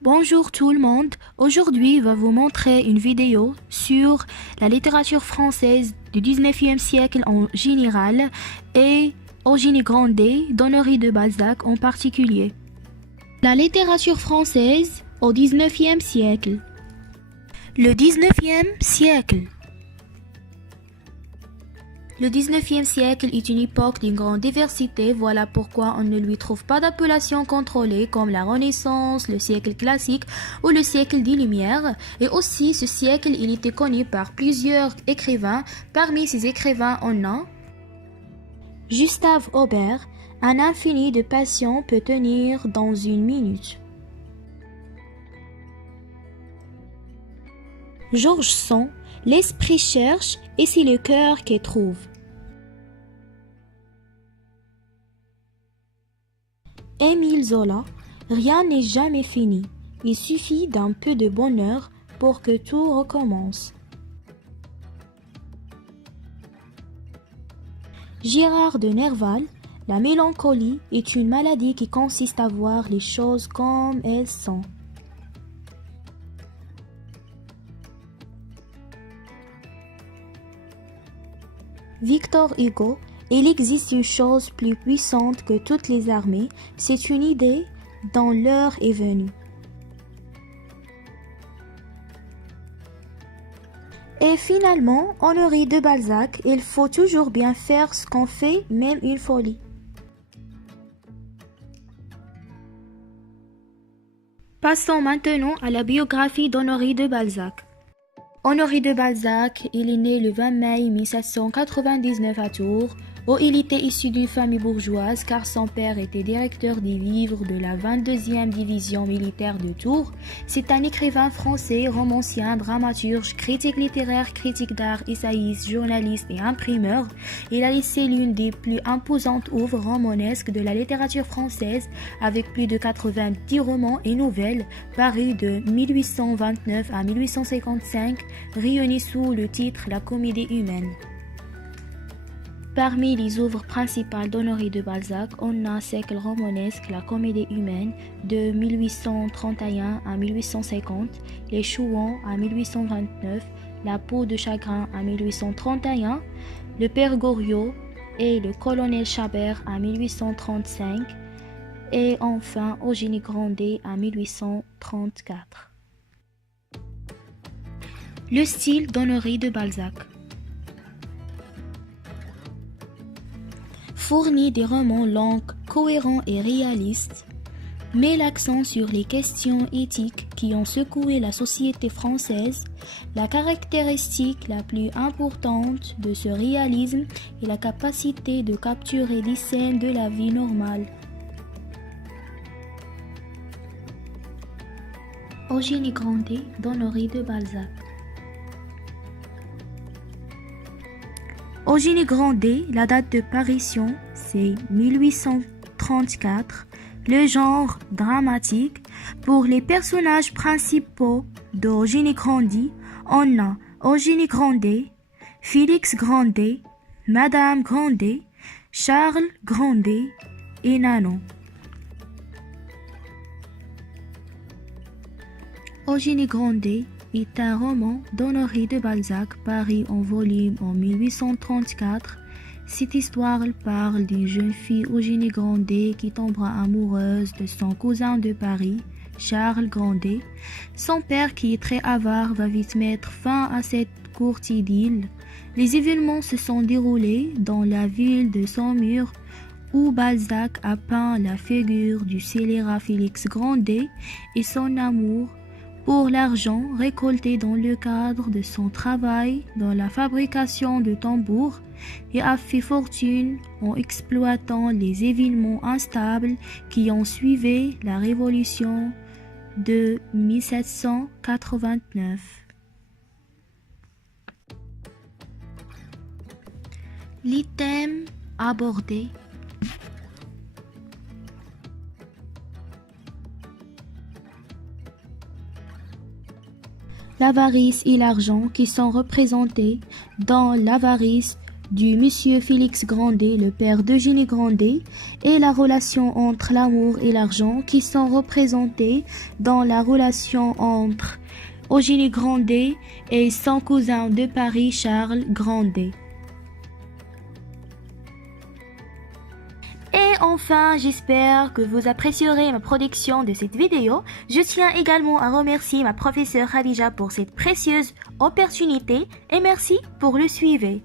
Bonjour tout le monde. Aujourd'hui, je vais vous montrer une vidéo sur la littérature française du 19e siècle en général et Eugénie Grandet d'Honoré de Balzac en particulier. La littérature française au 19e siècle. Le 19e siècle. Le 19e siècle est une époque d'une grande diversité, voilà pourquoi on ne lui trouve pas d'appellation contrôlée comme la Renaissance, le siècle classique ou le siècle des Lumières. Et aussi, ce siècle, il était connu par plusieurs écrivains. Parmi ces écrivains, on a Gustave Aubert, un infini de passion peut tenir dans une minute. Georges Sand, l'esprit cherche et c'est le cœur qui trouve. Émile Zola, rien n'est jamais fini. Il suffit d'un peu de bonheur pour que tout recommence. Gérard de Nerval, la mélancolie est une maladie qui consiste à voir les choses comme elles sont. Victor Hugo, il existe une chose plus puissante que toutes les armées, c'est une idée dont l'heure est venue. Et finalement, Honoré de Balzac, il faut toujours bien faire ce qu'on fait, même une folie. Passons maintenant à la biographie d'Honoré de Balzac. Honoré de Balzac, il est né le 20 mai 1799 à Tours, où il était issu d'une famille bourgeoise car son père était directeur des vivres de la 22e division militaire de Tours. C'est un écrivain français, romancier, dramaturge, critique littéraire, critique d'art, essayiste, journaliste et imprimeur. Il a laissé l'une des plus imposantes œuvres romanesques de la littérature française avec plus de 90 romans et nouvelles parus de 1829 à 1855, réunis sous le titre La Comédie humaine. Parmi les œuvres principales d'Honoré de Balzac, on a siècle romanesque La Comédie humaine de 1831 à 1850, Les Chouans à 1829, La peau de chagrin à 1831, Le Père Goriot et le Colonel Chabert à 1835 et enfin Eugénie Grandet à 1834. Le style d'Honoré de Balzac fournit des romans longs, cohérents et réalistes, met l'accent sur les questions éthiques qui ont secoué la société française. La caractéristique la plus importante de ce réalisme est la capacité de capturer des scènes de la vie normale. Eugénie Grandet d'Honoré de Balzac. Eugénie Grandet, la date de parution, c'est 1834. Le genre dramatique. Pour les personnages principaux d'Eugénie Grandet, on a Eugénie Grandet, Félix Grandet, Madame Grandet, Charles Grandet et Nanon. Eugénie Grandet est un roman d'Honoré de Balzac paru en volume en 1834. Cette histoire parle d'une jeune fille Eugénie Grandet qui tombera amoureuse de son cousin de Paris, Charles Grandet. Son père, qui est très avare, va vite mettre fin à cette courte idylle. Les événements se sont déroulés dans la ville de Saumur, où Balzac a peint la figure du scélérat Félix Grandet et son amour pour l'argent récolté dans le cadre de son travail dans la fabrication de tambours et a fait fortune en exploitant les événements instables qui ont suivi la révolution de 1789. Les thèmes abordés. L'avarice et l'argent qui sont représentés dans l'avarice du monsieur Félix Grandet, le père d'Eugénie Grandet, et la relation entre l'amour et l'argent qui sont représentés dans la relation entre Eugénie Grandet et son cousin de Paris, Charles Grandet. Et enfin, j'espère que vous apprécierez ma production de cette vidéo. Je tiens également à remercier ma professeure Khadija pour cette précieuse opportunité et merci pour le suivi.